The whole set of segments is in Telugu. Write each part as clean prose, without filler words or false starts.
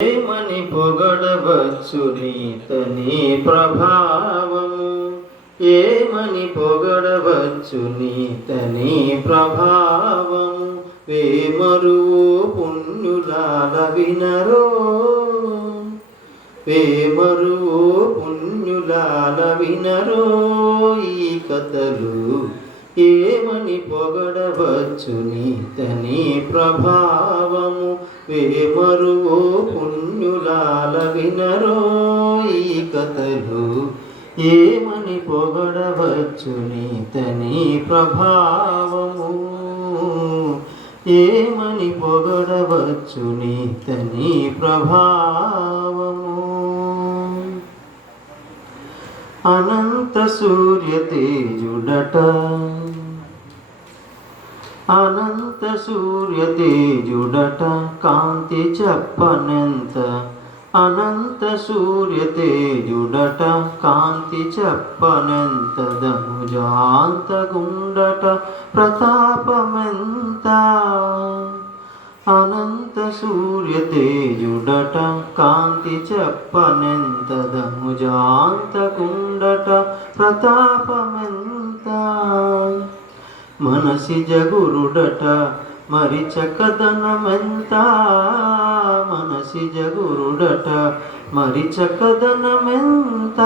ఏమని పొగడవచ్చు నీతని ప్రభావము, ఏమని పొగడవచ్చు నీతని ప్రభావము. వేమరువు పుణ్యులాల వినరో, వేమరువు పుణ్యులాల వినరో ఈ కథలు. ఏమని పొగడవచ్చు నీతని ప్రభావము, వేమరువు పుణ్యులాల వినరో ఈ కథలు. ఏమని పొగడవచ్చు నీతని ప్రభావము, ఏమని పొగడవచ్చు నీతని ప్రభావము. అనంత సూర్య తేజుడట, అనంత సూర్య తేజుడట కాంతి చెప్పనెంత. అనంత సూర్య తేజుడట కాంతి చెప్పనెంత. ధనుజాంత గుండట ప్రతాపమెంత. అనంత సూర్య తేజుడట కాంతి చెప్పనెంత. ధనుజాంత గుండట ప్రతాపమెంత. మనసిజ గురుడట మరి చక్కదనమెంత. మనసిజ గురుడట మరి చక్కదనమెంత.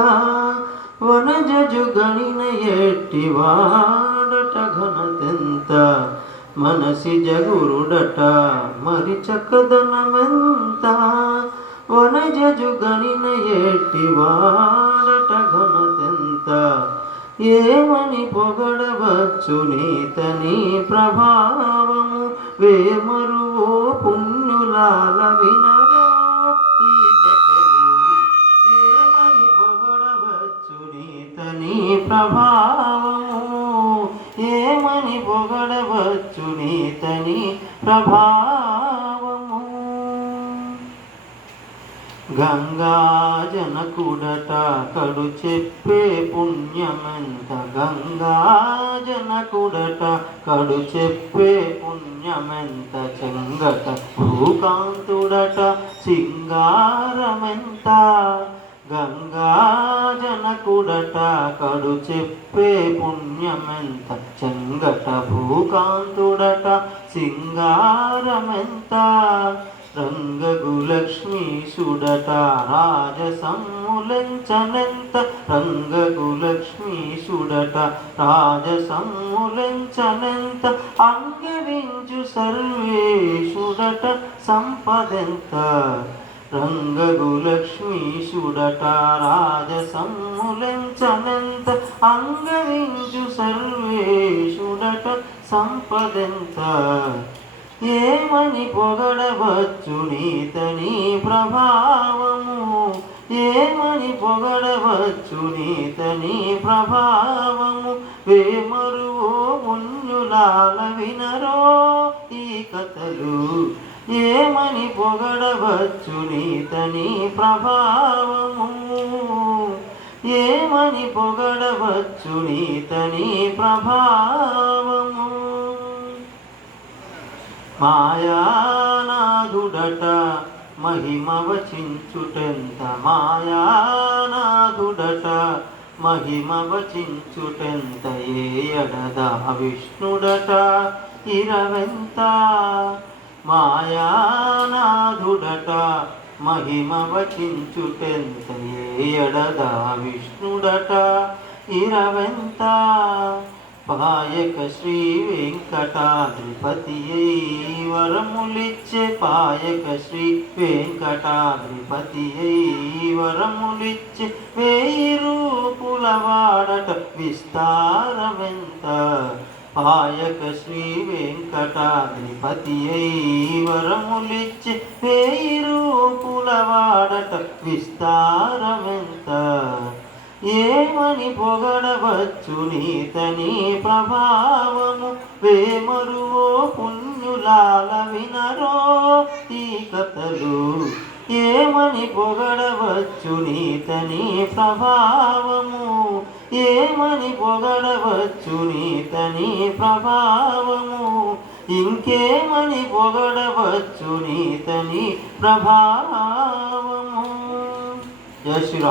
వనజజు గణిన ఎట్టి వాడట ఘనతెంత. మనసిజ గురుడట మరి చక్కదనమెంత. వనజజు గణిన ఎట్టి వాడట ఘనతెంత. ఏమని పొగడవచ్చు నీతని ప్రభావము, వేమరువు పుణ్యులాల వినరో ఈ కథలు. ఏమని పొగడవచ్చు నీతని ప్రభావము, ఏమని పొగడవచ్చు నీతని ప్రభావము. గంగా జనకుడట కడు చెప్పే పుణ్యమెంత. గంగా జనకుడట కడు చెప్పే పుణ్యమెంత. చెంగట భూకాంతుడట సింగారమెంత. గంగా జనకుడట కడు చెప్పే పుణ్యమెంత. చెంగట భూకాంతుడట సింగారమెంత. రంగగు లక్ష్మీశుడట రాజసమ్ములంచనెంత. రంగగు లక్ష్మీశుడట రాజసమ్ములంచనెంత. అంగవించు సర్వేశుడట సంపదెంత. రంగగు లక్ష్మీశుడట రాజసమ్ములంచనెంత. అంగవించు సర్వేశుడట సంపదెంత. ఏమని పొగడవచ్చు నీతని ప్రభావము, ఏమని పొగడవచ్చు నీతని ప్రభావము. వేమరువు పుణ్యులాల వినరో ఈ కథలు. ఏమని పొగడవచ్చు నీతని ప్రభావము, ఏమని పొగడవచ్చు నీతని ప్రభావము. మాయానాథుడట మహిమ వచించుటెంత. మాయానాథుడట మహిమ వచించుటెంత. ఏయడదా విష్ణుడట ఇరవెంత. మాయానాథుడట మహిమ వచించుటెంత. ఏయడదా విష్ణుడట ఇరవెంత. పాయక శ్రీ వెంకటాద్రిపతి వరములిచ్చే. పాయక శ్రీ వెంకటాద్రిపతి వరములిచ్చే. 1000 రూపుల వాడట విస్తారమెంత. పాయక శ్రీ వెంకటాద్రిపతి వరములిచ్చే. 1000 రూపుల వాడట విస్తారమెంత. ఏమని పొగడవచ్చు నీతని ప్రభావము, వేమరువు పుణ్యులాల వినరో ఈ కథలు. ఏమని పొగడవచ్చు నీతని ప్రభావము, ఏమని పొగడవచ్చు నీతని ప్రభావము. ఇంకేమని పొగడవచ్చు నీతని ప్రభావము. జయ శ్రీరామ్.